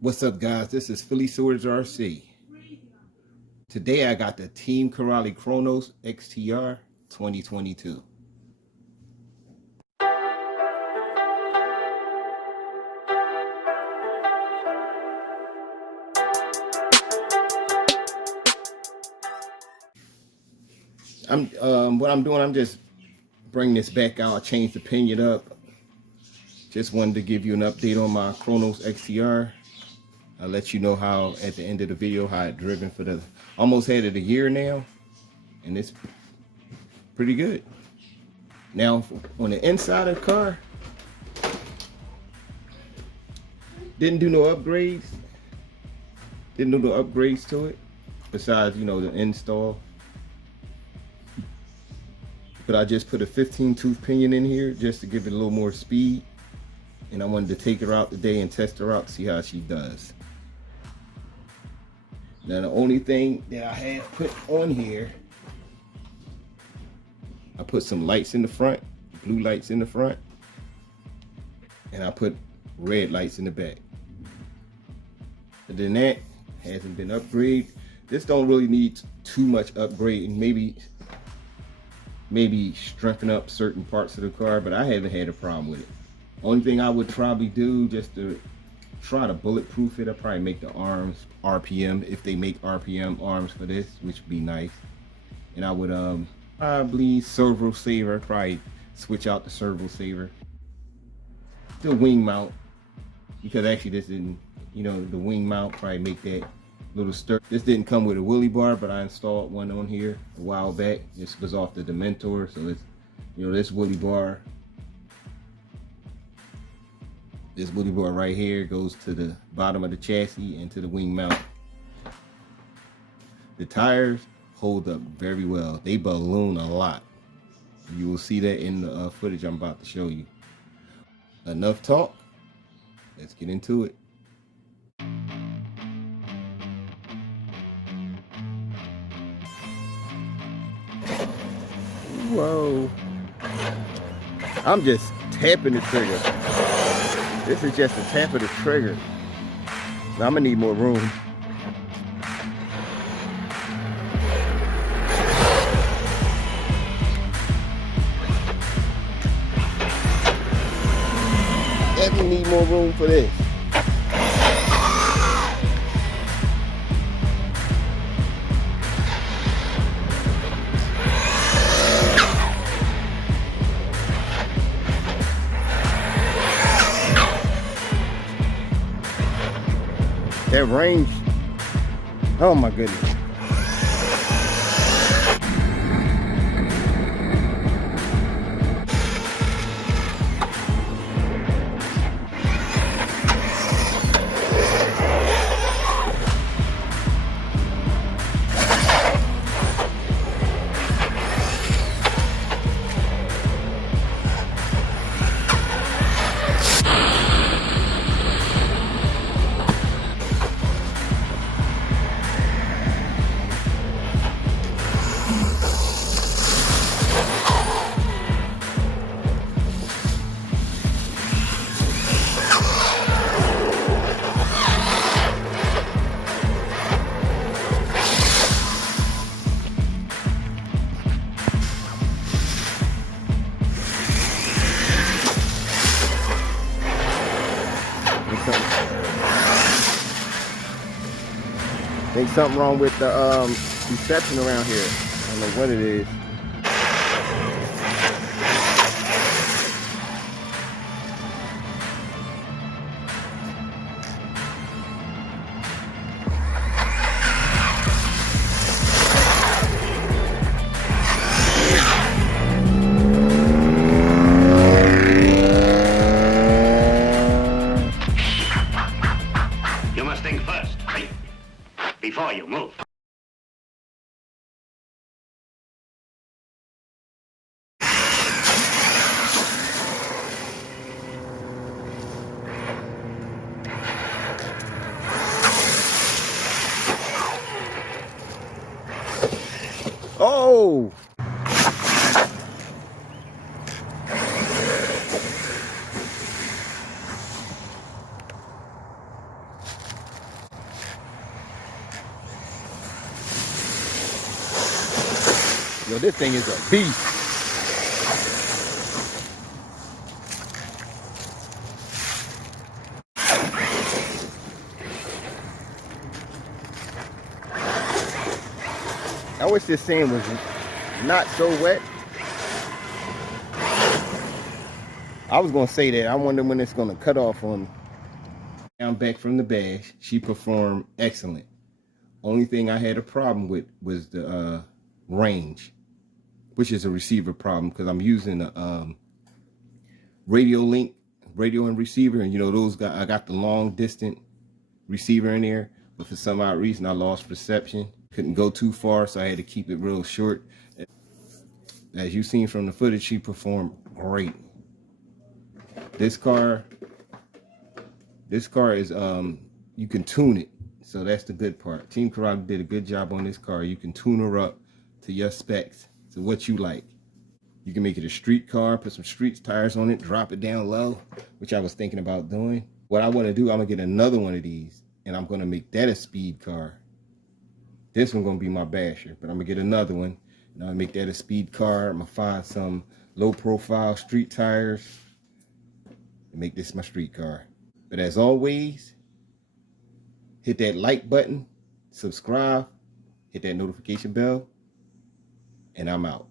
What's up, guys? This is Phillyswords RC. Today I got the Team Corrali Kronos XTR 2022. What I'm doing, I'm just bringing this back out. I changed the pinion up. Just wanted to give you an update on my Kronos XTR. I'll let you know how at the end of the video how it driven for the almost had it a year now, and it's pretty good. Now on the inside of the car, didn't do no upgrades. Didn't do no upgrades to it besides, the install. But I just put a 15 tooth pinion in here just to give it a little more speed. And I wanted to take her out today and test her out to see how she does. Now the only thing that I have put on here, I put some lights in the front, blue lights in the front, and I put red lights in the back. And then that hasn't been upgraded. This don't really need too much upgrading. Maybe strengthen up certain parts of the car, but I haven't had a problem with it. Only thing I would probably do just to try to bulletproof it, I'd probably make the arms RPM, if they make RPM arms for this, which would be nice. And I would probably servo saver, probably switch out the servo saver. The wing mount, because actually this didn't, the wing mount, probably make that little stir. This didn't come with a wheelie bar, but I installed one on here a while back. This was off the Dementor, so it's, this wheelie bar right here goes to the bottom of the chassis and to the wing mount. The tires hold up very well. They balloon a lot. You will see that in the footage I'm about to show you. Enough talk. Let's get into it. Whoa. I'm just tapping the trigger. This is just a tap of the trigger. Now I'm gonna need more room. Definitely need more room for this. That range, oh my goodness. I think something wrong with the reception around here. I don't know what it is. You must think first, right? Before you move. Oh! So this thing is a beast. I wish this sand was not so wet. I was gonna say that. I wonder when it's gonna cut off on me. I'm back from the bash. She performed excellent. Only thing I had a problem with was the range, which is a receiver problem because I'm using a radio link, radio and receiver, and you know those I got the long distance receiver in there, but for some odd reason I lost reception. Couldn't go too far, so I had to keep it real short. As you've seen from the footage, she performed great. This car is you can tune it, so that's the good part. Team Karate did a good job on this car. You can tune her up to your specs, to what you like. You can make it a street car, put some street tires on it, drop it down low, which I was thinking about doing. What I want to do, I'm gonna get another one of these, and I'm gonna make that a speed car. This one's gonna be my basher, but I'm gonna get another one, and I'm gonna make that a speed car. I'm gonna find some low profile street tires and make this my street car. But as always, hit that like button, subscribe, hit that notification bell, and I'm out.